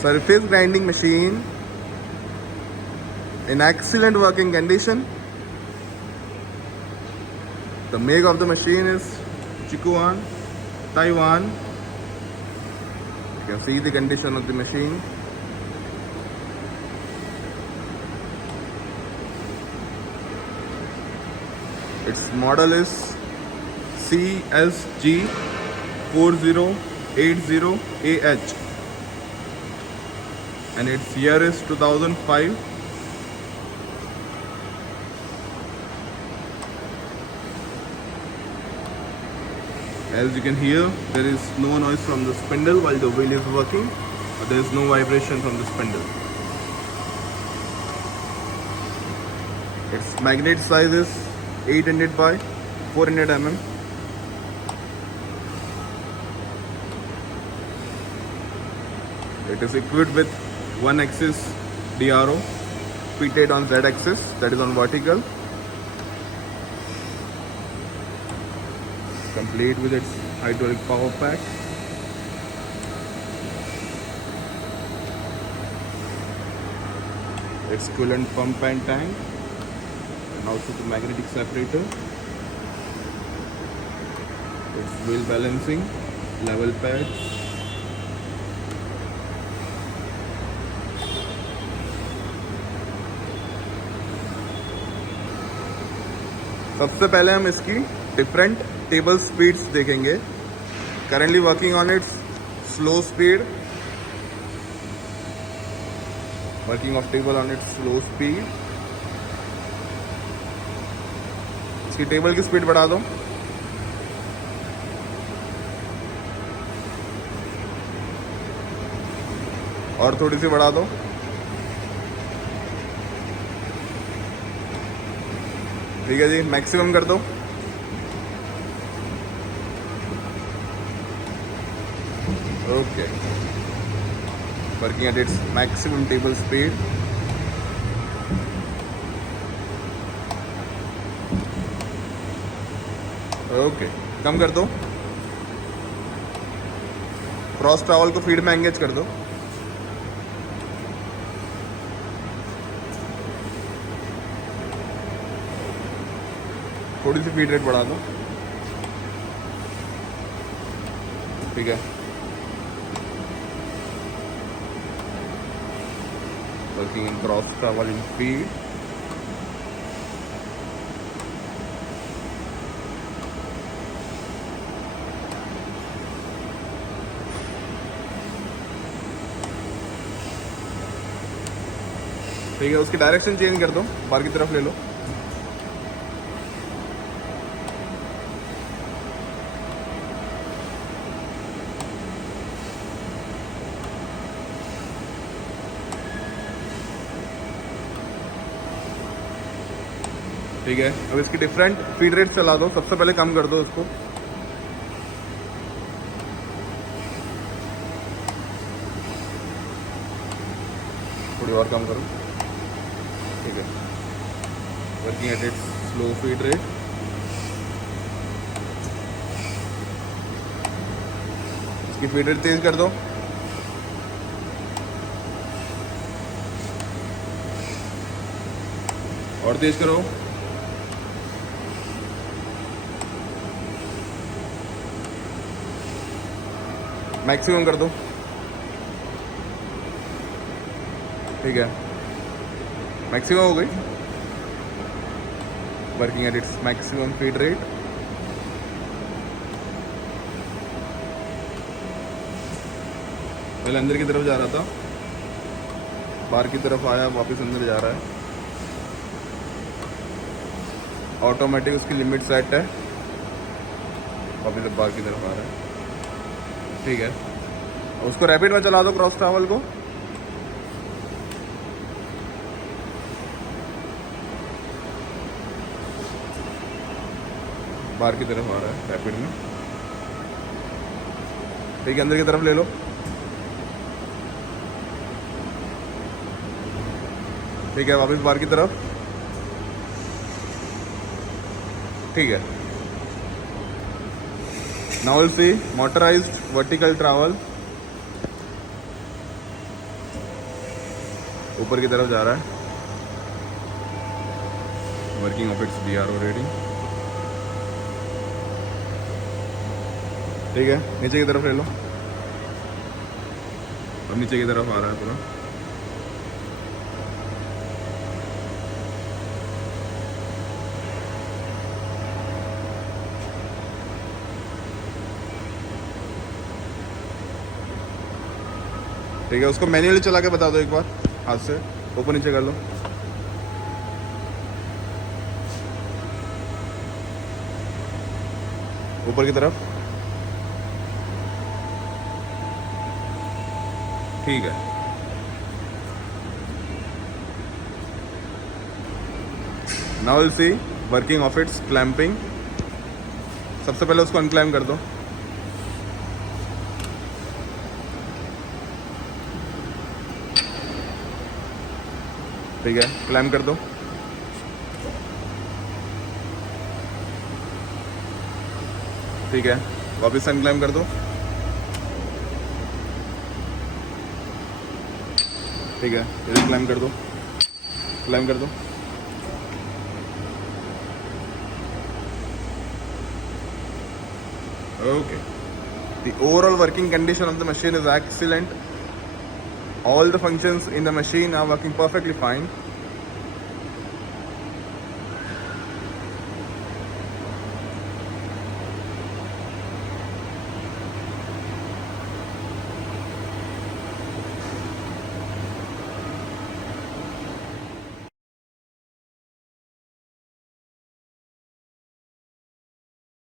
Surface grinding machine in excellent working condition. The make of the machine is Sichuan, Taiwan. You can see the condition of the machine. Its model is CSG 4080AH and its year is 2005. As you can hear, there is no noise from the spindle while the wheel is working. There is no vibration from the spindle. Its magnet size is 800 by 400 mm. It is equipped with one axis DRO fitted on Z axis, that is on vertical, complete with its hydraulic power pack. Its coolant pump and tank, and also the magnetic separator. Its wheel balancing, level pads. सबसे पहले हम इसकी different table speeds देखेंगे. Currently working on it's slow speed. Working of table on it's slow speed. इसकी table की speed बढ़ा दो. और थोड़ी सी बढ़ा दो. ठीक है जी, मैक्सिमम कर दो. Okay, working at its maximum table speed. Okay, कम कर दो. क्रॉस ट्रैवल को फीड में एंगेज कर दो. थोड़ी सी फीड रेट बढ़ा दो. ठीक है, working in cross travel in feed. ठीक है, उसकी डायरेक्शन चेंज कर दो, बाहर की तरफ ले लो. ठीक है, अब इसकी डिफरेंट फीड रेट चला दो. सबसे पहले कम कर दो उसको. थोड़ी और कम करो. ठीक है, working at it's slow feed rate. इसकी फीड रेट तेज कर दो. और तेज करो. मैक्सिमम कर दो. ठीक है, मैक्सिमम हो गई. Working at its maximum feed rate. पहले अंदर की तरफ जा रहा था, बाहर की तरफ आया, वापस अंदर जा रहा है. ऑटोमेटिक उसकी लिमिट सेट है, वापस बाहर की तरफ आ रहा है. ठीक है, उसको रैपिड में चला दो क्रॉस ट्रैवल को. बाहर की तरफ आ रहा है रैपिड में. ठीक है, अंदर की तरफ ले लो. ठीक है, वापस बाहर की तरफ. ठीक है, now we'll see motorized vertical travel. ऊपर की तरफ जा रहा है। Working of its BR already. ठीक है, नीचे की तरफ ले लो। अब नीचे की तरफ आ रहा है पूरा। ठीक है, उसको मैन्युअली चला के बता दो एक बार, हाथ से ऊपर नीचे कर लो। ऊपर की तरफ। ठीक है, now will see working of its clamping. सबसे पहले उसको अनक्लैम्प कर दो। ठीक है, क्लैम्प कर दो। ठीक है, वापस अनक्लैम्प कर दो। ठीक है, इधर क्लैम्प कर दो, क्लैम्प कर दो। Okay. The overall working condition of the machine is excellent. All the functions in the machine are working perfectly fine.